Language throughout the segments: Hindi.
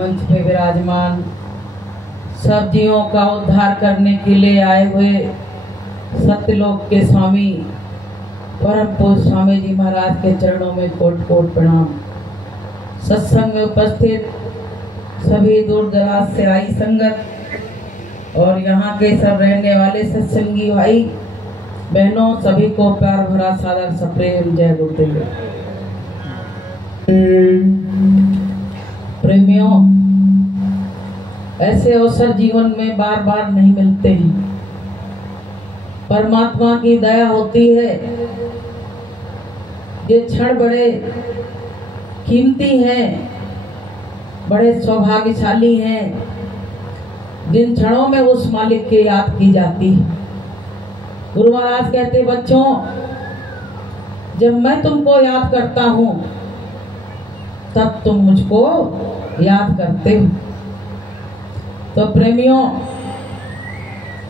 मंच पे विराजमान सब जीवों का उद्धार करने के लिए आए हुए सत्यलोक के स्वामी परम पूज्य स्वामी जी महाराज के चरणों में कोट कोट प्रणाम। सत्संग में उपस्थित सभी दूर दराज से आई संगत और यहाँ के सब रहने वाले सत्संगी भाई बहनों सभी को प्यार भरा सादर सप्रेम जय गुरुदेव। प्रेमियों, ऐसे अवसर जीवन में बार बार नहीं मिलते हैं। परमात्मा की दया होती है। ये क्षण बड़े कीमती हैं, बड़े सौभाग्यशाली हैं जिन क्षणों में उस मालिक की याद की जाती है। गुरु महाराज कहते बच्चों, जब मैं तुमको याद करता हूँ तब तुम मुझको याद करते हो। तो प्रेमियों,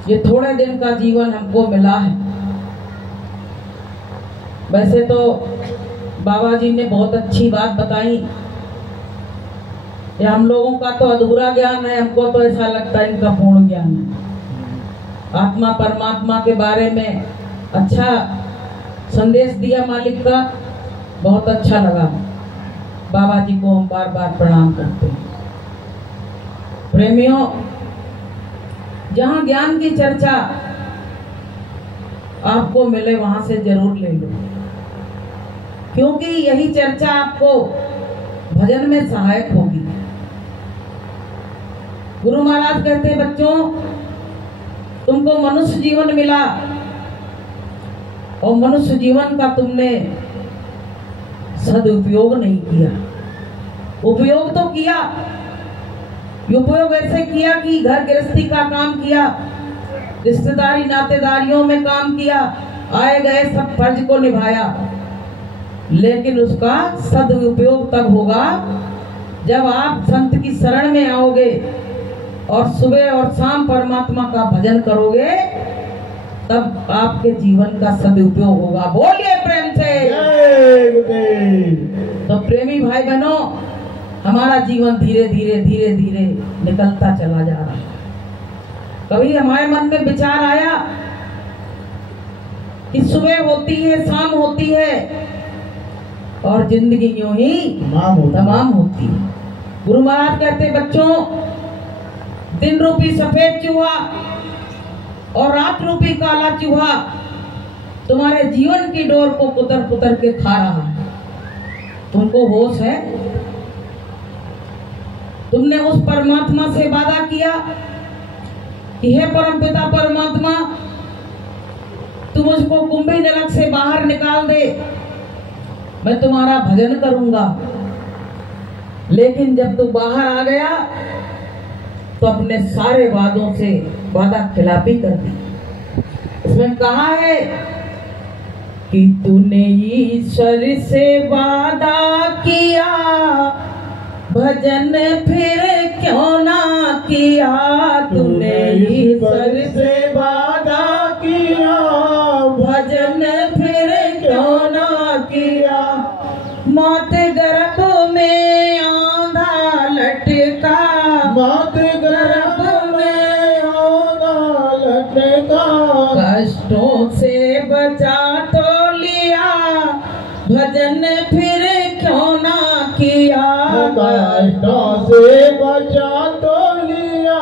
ये थोड़े दिन का जीवन हमको मिला है। वैसे तो बाबा जी ने बहुत अच्छी बात बताई। ये हम लोगों का तो अधूरा ज्ञान है, हमको तो ऐसा लगता है इनका पूर्ण ज्ञान है। आत्मा परमात्मा के बारे में अच्छा संदेश दिया मालिक का, बहुत अच्छा लगा। बाबा जी को हम बार बार प्रणाम करते हैं। प्रेमियों, जहाँ ज्ञान की चर्चा आपको मिले वहां से जरूर ले लो, क्योंकि यही चर्चा आपको भजन में सहायक होगी। गुरु महाराज कहते बच्चों, तुमको मनुष्य जीवन मिला और मनुष्य जीवन का तुमने सदुपयोग नहीं किया। उपयोग तो किया, उपयोग ऐसे किया कि घर गृहस्थी का काम किया, रिश्तेदारी नातेदारियों में काम किया, आए गए सब फर्ज को निभाया। लेकिन उसका सदुपयोग तब होगा जब आप संत की शरण में आओगे और सुबह और शाम परमात्मा का भजन करोगे, तब आपके जीवन का सदुपयोग होगा। बोलिए प्रेम से। तो प्रेमी भाई बहनों, हमारा जीवन धीरे धीरे धीरे धीरे निकलता चला जा रहा है। कभी हमारे मन में विचार आया कि सुबह होती है, शाम होती है और जिंदगी यूं ही तमाम होती है। गुरु महाराज कहते बच्चों, दिन रूपी सफेद चूहा और रात रूपी काला चूहा तुम्हारे जीवन की डोर को कुतर कुतर के खा रहा है। तुमको होश है? तुमने उस परमात्मा से वादा किया कि हे परमपिता परमात्मा, तू मुझको कुंभी नरक से बाहर निकाल दे, मैं तुम्हारा भजन करूंगा। लेकिन जब तू बाहर आ गया तो अपने सारे वादों से वादा खिलाफी कर दी। इसमें कहा है कि तूने ईश्वर से वादा किया, भजन फिर क्यों ना किया। तूने ईश्वर से वादा किया, भजन फिर क्यों ना किया। मौत गर्भ में आंधा लटका, मौत गर्भ में आंधा लटका। कष्टों से बचा तो लिया, भजन फिर क्यों ना किया। कष्टों से बचा तो लिया,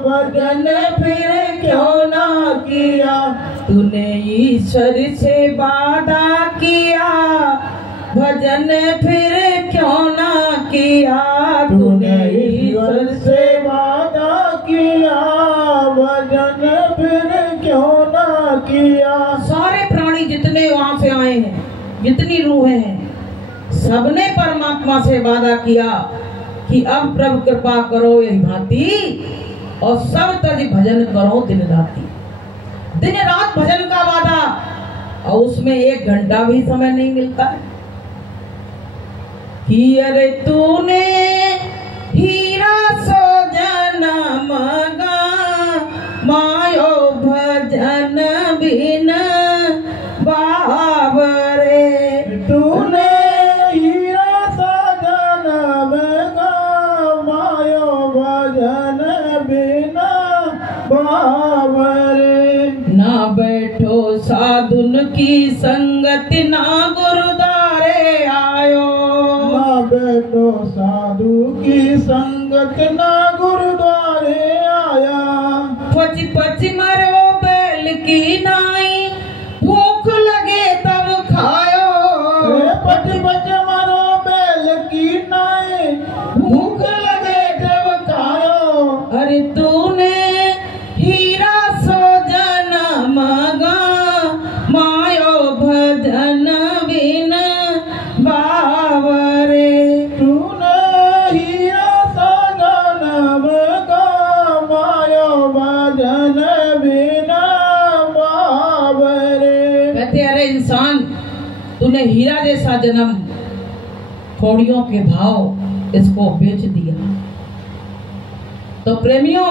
भजन फिर क्यों ना किया। तूने ईश्वर से वादा किया, भजन फिर क्यों ना किया। तूने ईश्वर से वादा किया, भजन फिर क्यों ना किया। सारे प्राणी जितने वहां से आए हैं, जितनी रूहें हैं, सबने परमात्मा से वादा किया कि अब प्रभु कृपा करो यही भांति और सब तज भजन करो दिन राति। दिन रात भजन का वादा, और उसमें 1 घंटा भी समय नहीं मिलता है कि अरे तूने हीरा सो जन्म मायो भजन बिन बाबरे। तूने हीरा सो जन्म की संगत ना गुरुद्वारे आयो। ना बैठो साधु की संगत ना गुरुद्वारे आया। पच पच मरो बैल की नाई, भूख लगे तब खायो। पच पच मरो बैल की नाई, भूख लगे तब खायो। अरे तूने हीरा सो जन्म मायो भजन बिन बावरे। तूने हीरा सा जन्म मायो भजन बिना बावरे। कहते अरे इंसान, तूने हीरा जैसा जन्म कौड़ियों के भाव इसको बेच दिया। तो प्रेमियों,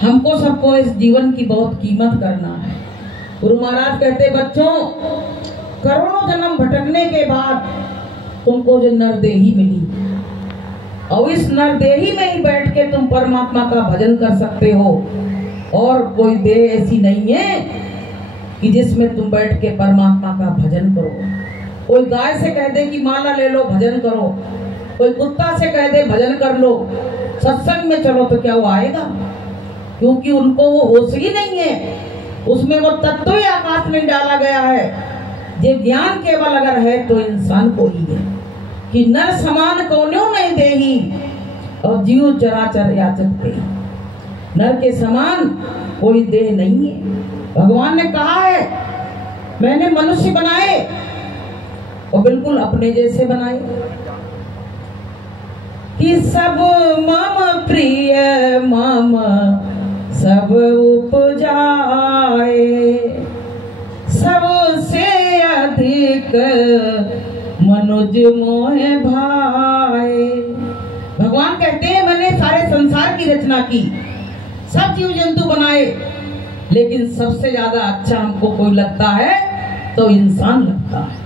हमको सबको इस जीवन की बहुत कीमत करना है। गुरु महाराज कहते बच्चों, करोड़ों जन्म भटकने के बाद तुमको जो नरदेही मिली, और इस नरदेही में ही बैठ के तुम परमात्मा का भजन कर सकते हो। और कोई देह ऐसी नहीं है कि जिसमें तुम बैठ के परमात्मा का भजन करो। कोई गाय से कह दे कि माला ले लो भजन करो, कोई कुत्ता से कह दे भजन कर लो, सत्संग में चलो, तो क्या वो आएगा? क्योंकि उनको वो होश ही नहीं है, उसमें वो तत्व ही आकाश में डाला गया है। ये ज्ञान केवल अगर है तो इंसान को ही है कि नर समान कौन्यों नहीं देही, और जीव चराचर याचक देही। नर के समान कोई देह नहीं है। भगवान ने कहा है मैंने मनुष्य बनाए और बिल्कुल अपने जैसे बनाए कि सब मम प्रिय मम सब उपजाए, सबसे अधिक मनुज मोह भाए। भगवान कहते हैं मैंने सारे संसार की रचना की, सब जीव जंतु बनाए, लेकिन सबसे ज्यादा अच्छा हमको कोई लगता है तो इंसान लगता है।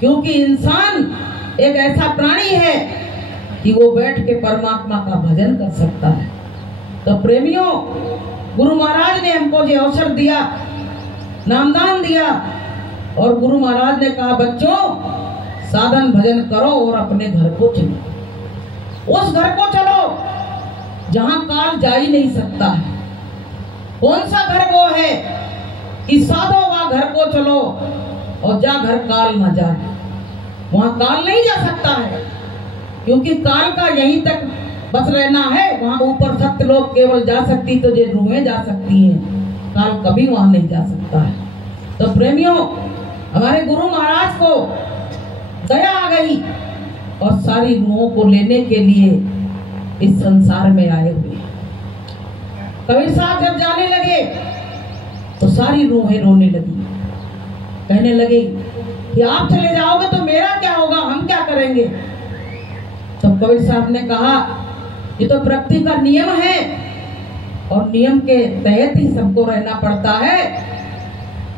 क्योंकि इंसान एक ऐसा प्राणी है कि वो बैठ के परमात्मा का भजन कर सकता है। तो प्रेमियों, गुरु महाराज ने हमको ये अवसर दिया, नामदान दिया, और गुरु महाराज ने कहा बच्चों साधन भजन करो और अपने घर को चलो। उस घर को चलो जहां काल जा ही नहीं सकता है। कौन सा घर वो है कि साधो वहां घर को चलो और जा घर काल न जाए। वहां काल नहीं जा सकता है, क्योंकि काल का यहीं तक बस रहना है। वहां ऊपर सत्य लोग केवल जा सकती तो ये रूहें जा सकती हैं, काल कभी वहां नहीं जा सकता है। तो प्रेमियों, हमारे गुरु महाराज को दया आ गई और सारी रूहों को लेने के लिए इस संसार में आए हुए। कबीर साहब जब जाने लगे तो सारी रूहें रोने लगी, कहने लगी कि आप चले जाओगे तो मेरा क्या होगा, हम क्या करेंगे। तो कबीर साहब ने कहा ये तो प्रकृति का नियम है और नियम के तहत ही सबको रहना पड़ता है।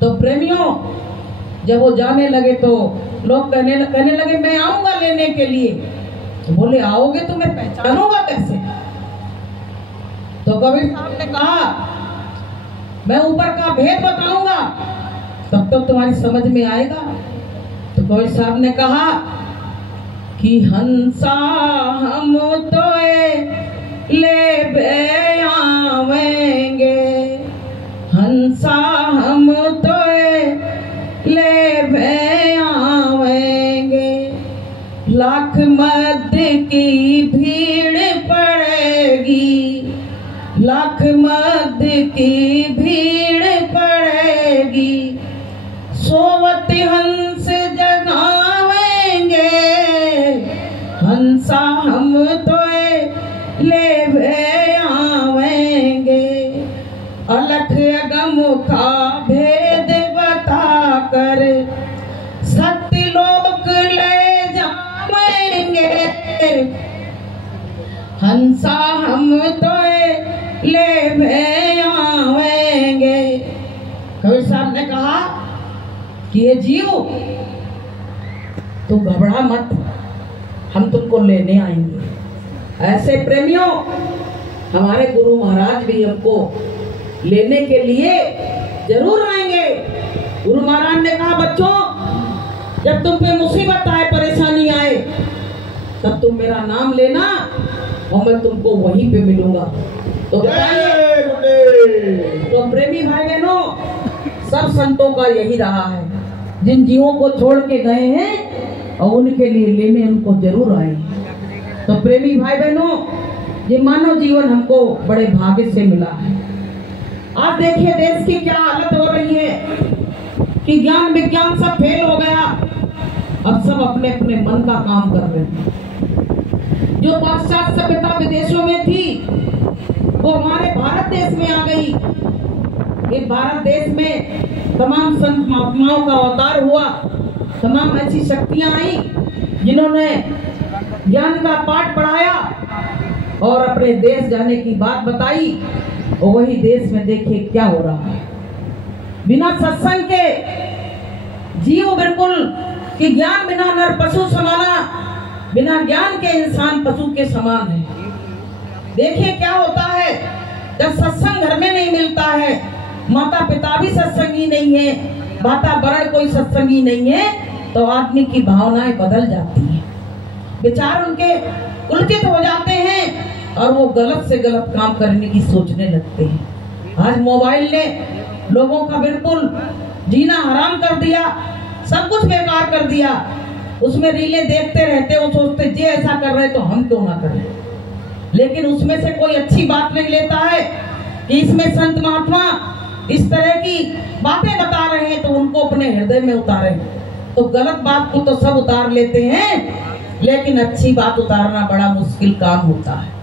तो प्रेमियों, जब वो जाने लगे तो लोग कहने लगे मैं आऊंगा लेने के लिए। तो बोले आओगे तो मैं पहचानूंगा कैसे। तो कबीर साहब ने कहा मैं ऊपर का भेद बताऊंगा तब तो तुम्हारी समझ में आएगा। तो कबीर साहब ने कहा कि हंसा हम तो ले आवेंगे, हंसा हम तो ले आवेंगे। लाख मद की भीड़ पड़ेगी, लाख मद की भीड़ पड़ेगी। सोवत हंस जगावेंगे, हंसा हम तो ले आवेंगे। अलख अगम का भेद बता कर सत्य लोक ले जावेंगे, हंसा हम तो ले आवेंगे। कबीर साहब ने कहा कि ये जीव तू घबरा मत, हम तुमको लेने आएंगे। ऐसे प्रेमियों, हमारे गुरु महाराज भी हमको लेने के लिए जरूर आएंगे। गुरु महाराज ने कहा, बच्चों जब तुम पे मुसीबत आए, परेशानी आए, तब तुम मेरा नाम लेना और मैं तुमको वहीं पे मिलूंगा। तो बताइए, तो प्रेमी भाई बहनों, सब संतों का यही रहा है, जिन जीवों को छोड़ के गए हैं और उनके लिए लेने उनको जरूर आए। तो प्रेमी भाई बहनों, ये मानव जीवन हमको बड़े भाग्य से मिला है। आप देखिए देश की क्या हालत हो रही है कि ज्ञान विज्ञान सब फेल हो गया, अब सब अपने अपने मन का काम कर रहे हैं। जो पाश्चात्य सभ्यता विदेशों में थी वो हमारे भारत देश में आ गई। ये भारत देश में तमाम संत महात्माओं का अवतार हुआ, तमाम ऐसी शक्तियां आई जिन्होंने ज्ञान का पाठ पढ़ाया और अपने देश जाने की बात बताई। और वही देश में देखिए क्या हो रहा है, बिना सत्संग के जीव बिल्कुल कि ज्ञान बिना नर पशु समाना, बिना ज्ञान के इंसान पशु के समान है। देखिए क्या होता है जब सत्संग घर में नहीं मिलता है, माता पिता भी सत्संगी नहीं है, वातावरण कोई सत्संगी नहीं है, तो आदमी की भावनाएं बदल जाती हैं, विचार उनके उल्टित हो जाते हैं और वो गलत से गलत काम करने की सोचने लगते हैं। आज मोबाइल ने लोगों का बिल्कुल जीना हराम कर दिया, सब कुछ बेकार कर दिया। उसमें रीलें देखते रहते, वो सोचते जे ऐसा कर रहे तो हम क्यों ना करें। लेकिन उसमें से कोई अच्छी बात नहीं लेता है कि इसमें संत महात्मा इस तरह की बातें बता रहे हैं तो उनको अपने हृदय में उतारें। तो गलत बात को तो सब उतार लेते हैं, लेकिन अच्छी बात उतारना बड़ा मुश्किल काम होता है।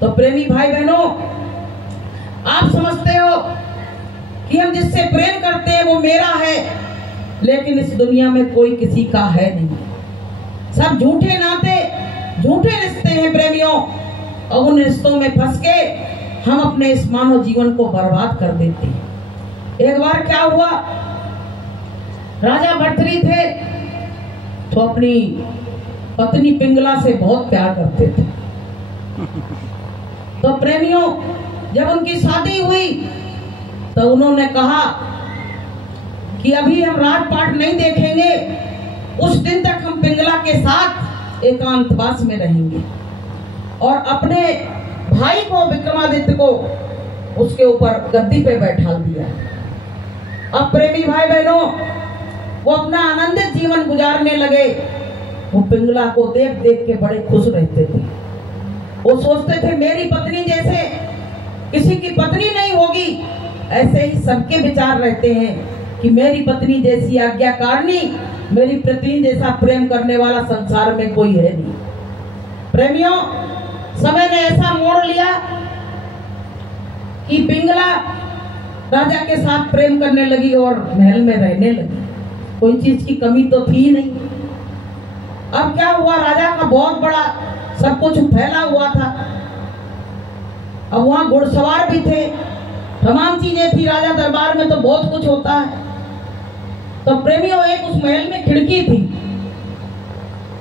तो प्रेमी भाई बहनों, आप समझते हो कि हम जिससे प्रेम करते हैं वो मेरा है, लेकिन इस दुनिया में कोई किसी का है नहीं। सब झूठे नाते, झूठे रिश्ते हैं प्रेमियों, और उन रिश्तों में फंस के हम अपने इस मानव जीवन को बर्बाद कर देते हैं। एक बार क्या हुआ, राजा भर्तृहरि थे तो अपनी पत्नी पिंगला से बहुत प्यार करते थे। तो प्रेमियों, जब उनकी शादी हुई तो उन्होंने कहा कि अभी हम राजपाट नहीं देखेंगे, उस दिन तक हम पिंगला के साथ एकांतवास में रहेंगे। और अपने भाई को विक्रमादित्य को उसके ऊपर गद्दी पे बैठा दिया। अब प्रेमी भाई बहनों, वो अपना आनंदित जीवन गुजारने लगे। वो पिंगला को देख देख के बड़े खुश रहते थे। वो सोचते थे मेरी पत्नी जैसे किसी की पत्नी नहीं होगी। ऐसे ही सबके विचार रहते हैं कि मेरी पत्नी जैसी आज्ञाकारिणी, मेरी पत्नी जैसा प्रेम करने वाला संसार में कोई है नहीं। प्रेमियों, समय ने ऐसा मोड़ लिया कि पिंगला राजा के साथ प्रेम करने लगी और महल में रहने लगी। कोई चीज की कमी तो थी नहीं। अब क्या हुआ, राजा का बहुत बड़ा सब कुछ फैला हुआ था। अब वहां घुड़सवार भी थे, तमाम चीजें थी। राजा दरबार में तो बहुत कुछ होता है। तो प्रेमियों, एक उस महल में खिड़की थी।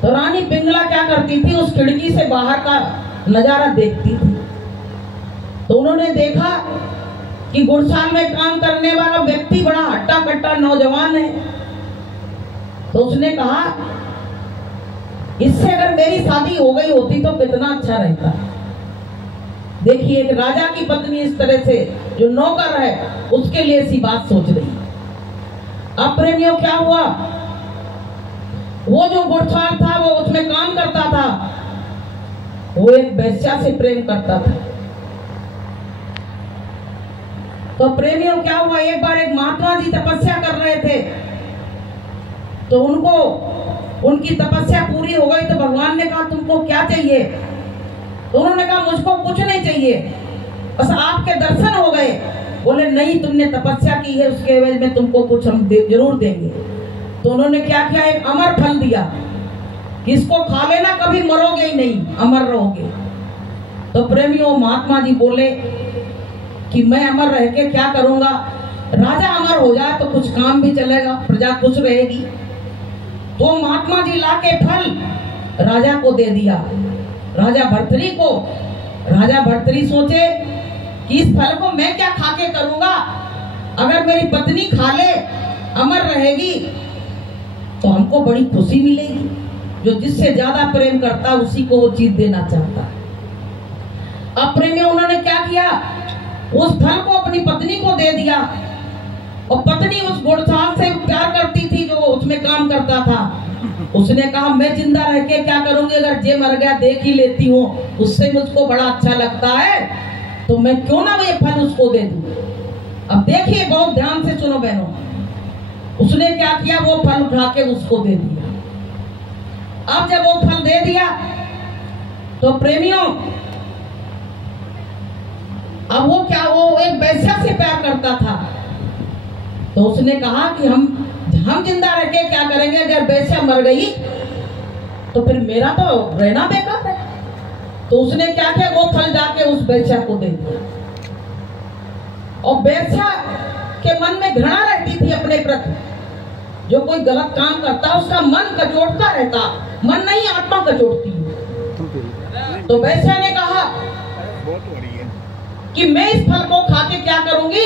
तो रानी पिंगला क्या करती थी, उस खिड़की से बाहर का नजारा देखती थी। तो उन्होंने देखा कि घुड़साल में काम करने वाला व्यक्ति बड़ा हट्टा कट्टा नौजवान है। तो उसने कहा इससे अगर मेरी शादी हो गई होती तो कितना अच्छा रहता। देखिए, एक राजा की पत्नी इस तरह से जो नौकर है उसके लिए ऐसी बात सोच रही। अब प्रेमियों, क्या हुआ, वो जो घुड़साल था वो उसमें काम करता था, वो एक वेश्या से प्रेम करता था। तो प्रेमियों, क्या हुआ, एक बार एक महात्मा जी तपस्या कर रहे थे। तो उनकी तपस्या पूरी हो गई। तो भगवान ने कहा तुमको क्या चाहिए। तो उन्होंने कहा मुझको कुछ नहीं चाहिए, बस आपके दर्शन हो गए। बोले नहीं, तुमने तपस्या की है, उसके एवज में तुमको कुछ हम जरूर देंगे। तो उन्होंने क्या किया, एक अमर फल दिया कि इसको खा लेना, कभी मरोगे ही नहीं, अमर रहोगे। तो प्रेमियों, महात्मा जी बोले कि मैं अमर रह के क्या करूंगा, राजा अमर हो जाए तो कुछ काम भी चलेगा, प्रजा खुश रहेगी। तो महात्मा जी लाके फल राजा को दे दिया, राजा भर्तृहरि को। राजा भर्तृहरि सोचे कि इस फल को मैं क्या खा के करूंगा, अगर मेरी पत्नी खा ले अमर रहेगी तो हमको बड़ी खुशी मिलेगी। जो जिससे ज्यादा प्रेम करता उसी को वो चीज देना चाहता है। अब प्रेमियों उन्होंने क्या किया, उस फल को अपनी पत्नी को दे दिया और पत्नी उस घुड़साल से प्यार करती थी जो उसमें काम करता था। उसने कहा मैं जिंदा रह के क्या करूंगी, अगर जे मर गया देख ही लेती हूँ, उससे मुझको बड़ा अच्छा लगता है, तो मैं क्यों ना ये फल उसको दे दूं। अब देखिए बहुत ध्यान से सुनो बहनों, उसने क्या किया, वो फल उठा के उसको दे दिया। अब जब वो फल दे दिया तो प्रेमियों अब वो क्या, वो एक वैश्या से प्यार करता था, तो उसने कहा कि हम जिंदा रह के क्या करेंगे, अगर वैश्या मर गई तो फिर मेरा तो रहना बेकार है। तो उसने क्या किया, वो फल जाके उस वैश्या को दे दिया। और वैश्या के मन में घृणा रहती थी अपने प्रति, जो कोई गलत काम करता उसका मन कचोटता रहता, मन नहीं आत्मा कचोटती। तो वैश्या ने कहा कि मैं इस फल को खा के क्या करूंगी,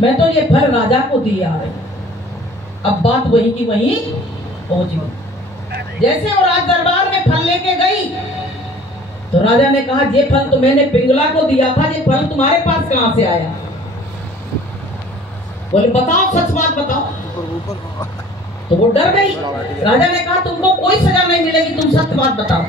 मैं तो ये फल राजा को दिए आ रही। अब बात वही की वही पहुंची। जैसे वो राज दरबार में फल लेके गई तो राजा ने कहा ये फल तो मैंने पिंगला को दिया था, ये फल तुम्हारे पास कहां से आया। बोले बताओ, सच बात बताओ। तो वो डर गई। राजा ने कहा तुमको कोई सजा नहीं मिलेगी, तुम सत्य बात बताओ।